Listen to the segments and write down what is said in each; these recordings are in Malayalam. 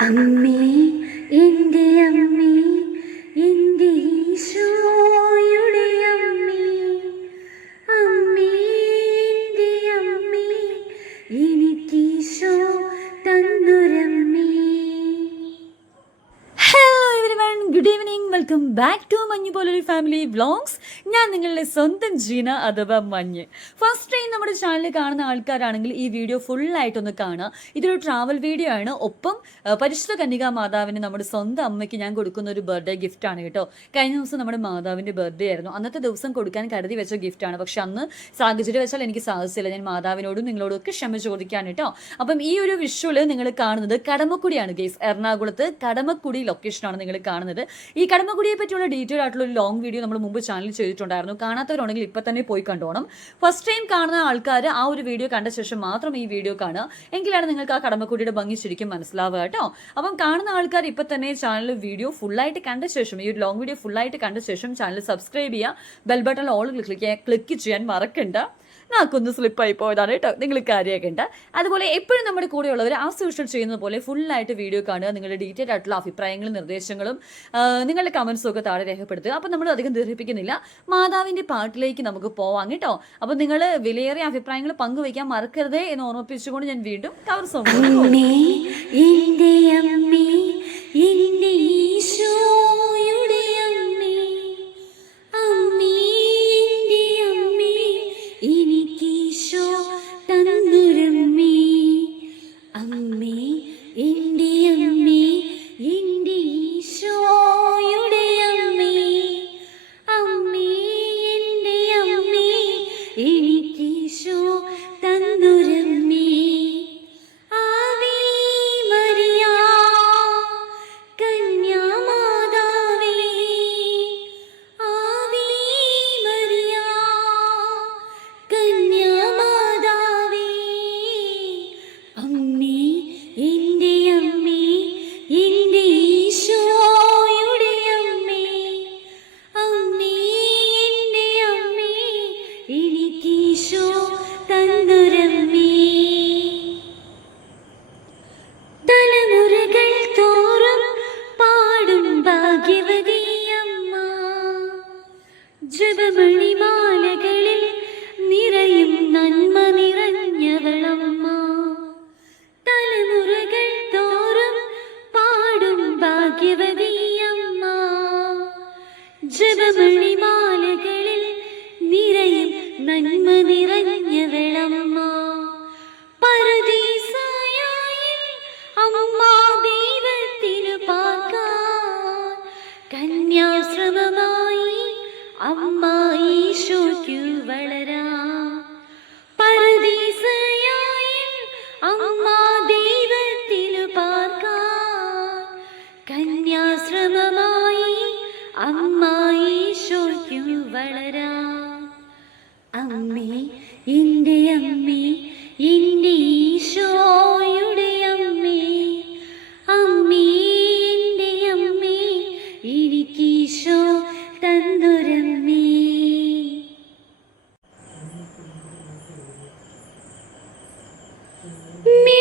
അമ്മേ എന്റെ അമ്മേ. വെൽക്കം ബാക്ക് ടു മഞ്ഞ് പോലൊരു ഫാമിലി വ്ളോഗ്സ് ഞാൻ നിങ്ങളുടെ സ്വന്തം ജീന അഥവാ മഞ്ഞ്. ഫസ്റ്റ് ടൈം നമ്മുടെ ചാനൽ കാണുന്ന ആൾക്കാരാണെങ്കിൽ ഈ വീഡിയോ ഫുള്ളായിട്ടൊന്ന് കാണുക. ഇതൊരു ട്രാവൽ വീഡിയോ ആണ്. ഒപ്പം പരിശുദ്ധ കന്യകാ മാതാവിന് നമ്മുടെ സ്വന്തം അമ്മയ്ക്ക് ഞാൻ കൊടുക്കുന്ന ഒരു ബർത്ത്ഡേ ഗിഫ്റ്റ് ആണ് കേട്ടോ. കഴിഞ്ഞ ദിവസം നമ്മുടെ മാതാവിന്റെ ബർത്ത്ഡേ ആയിരുന്നു. അന്നത്തെ ദിവസം കൊടുക്കാൻ കരുതി വെച്ച ഗിഫ്റ്റാണ് പക്ഷെ അന്ന് സാഹചര്യം വെച്ചാൽ എനിക്ക് സാധിച്ചില്ല ഞാൻ മാതാവിനോടും നിങ്ങളോടും ഒക്കെ ക്ഷമ ചോദിക്കാൻ കേട്ടോ. അപ്പം ഈ ഒരു വിഷ്വൽ നിങ്ങൾ കാണുന്നത് കടമക്കുടിയാണ് ഗേസ് എറണാകുളത്ത് കടമക്കുടി ലൊക്കേഷനാണ് നിങ്ങൾ കാണുന്നത്. ഈ കടമക്കുടിയെ പറ്റിയുള്ള ഡീറ്റെയിൽ ആയിട്ടുള്ള ഒരു ലോങ് വീഡിയോ നമ്മൾ മുമ്പ് ചാനലിൽ ചെയ്തിട്ടുണ്ടായിരുന്നു. കാണാത്തവരുണ്ടെങ്കിൽ ഇപ്പം തന്നെ പോയി കണ്ടോണം. ഫസ്റ്റ് ടൈം കാണുന്ന ആൾക്കാർ ആ ഒരു വീഡിയോ കണ്ട ശേഷം മാത്രം ഈ വീഡിയോ കാണുക. എങ്കിലാണ് നിങ്ങൾക്ക് ആ കടമക്കുടിയുടെ ഭംഗി ശരിക്കും മനസ്സിലാവുക കേട്ടോ. അപ്പം കാണുന്ന ആൾക്കാർ ഇപ്പം തന്നെ ചാനൽ വീഡിയോ ഫുള്ളായിട്ട് കണ്ട ശേഷം ഈ ഒരു ലോങ് വീഡിയോ ഫുള്ളായിട്ട് കണ്ട ശേഷം ചാനൽ സബ്സ്ക്രൈബ് ചെയ്യുക. Bell button all click click ചെയ്യാൻ മറക്കണ്ട. നാക്കൊന്ന് സ്ലിപ്പായി പോയതാണ് കേട്ടോ. നിങ്ങൾ കാര്യമൊക്കെ ഉണ്ട് അതുപോലെ എപ്പോഴും നമ്മുടെ കൂടെയുള്ളവർ ആ സോഷ്യൽ ചെയ്യുന്നത് പോലെ ഫുള്ളായിട്ട് വീഡിയോ കാണുക നിങ്ങളുടെ ഡീറ്റെയിൽ ആയിട്ടുള്ള അഭിപ്രായങ്ങളും നിർദ്ദേശങ്ങളും നിങ്ങളുടെ കമൻസും ഒക്കെ താഴെ രേഖപ്പെടുത്തുക. അപ്പം നമ്മൾ അധികം ദീർഘിപ്പിക്കുന്നില്ല. മാതാവിന്റെ പാട്ടിലേക്ക് നമുക്ക് പോവാം കേട്ടോ. അപ്പം നിങ്ങൾ വിലയേറിയ അഭിപ്രായങ്ങൾ പങ്കുവയ്ക്കാൻ മറക്കരുതേ എന്ന് ഓർമ്മിപ്പിച്ചുകൊണ്ട് ഞാൻ വീണ്ടും കവർ സോങ് ജപമണിമാലകളിൽ നിറയും നന്മ നിറഞ്ഞവളമ്മ. തലമുറകൾ തോറും പാടും ഭാഗ്യവതിയമ്മ. ജപമണിമാലകളിൽ നിറയും നന്മ നിറഞ്ഞവളമ്മ ഈശോയ്ക്കു അമ്മി എന്റെ അമ്മേ എന്റെ ഈശോയുടെ അമ്മേ. അമ്മേ എന്റെ അമ്മേ എനിക്കീശോ തന്നൊരമ്മേ. മിഴികൾ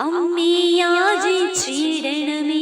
അമ്മയാജി ശ്രീരണമേ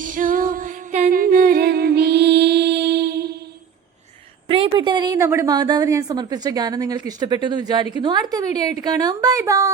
പ്രിയപ്പെട്ടവരെയും പ്രിയപ്പെട്ടവരെ നമ്മുടെ മാതാവിന് ഞാൻ സമർപ്പിച്ച ഗാനം നിങ്ങൾക്ക് ഇഷ്ടപ്പെട്ടു എന്ന് വിചാരിക്കുന്നു. അടുത്ത വീഡിയോ ആയിട്ട് കാണാം. Bye bye.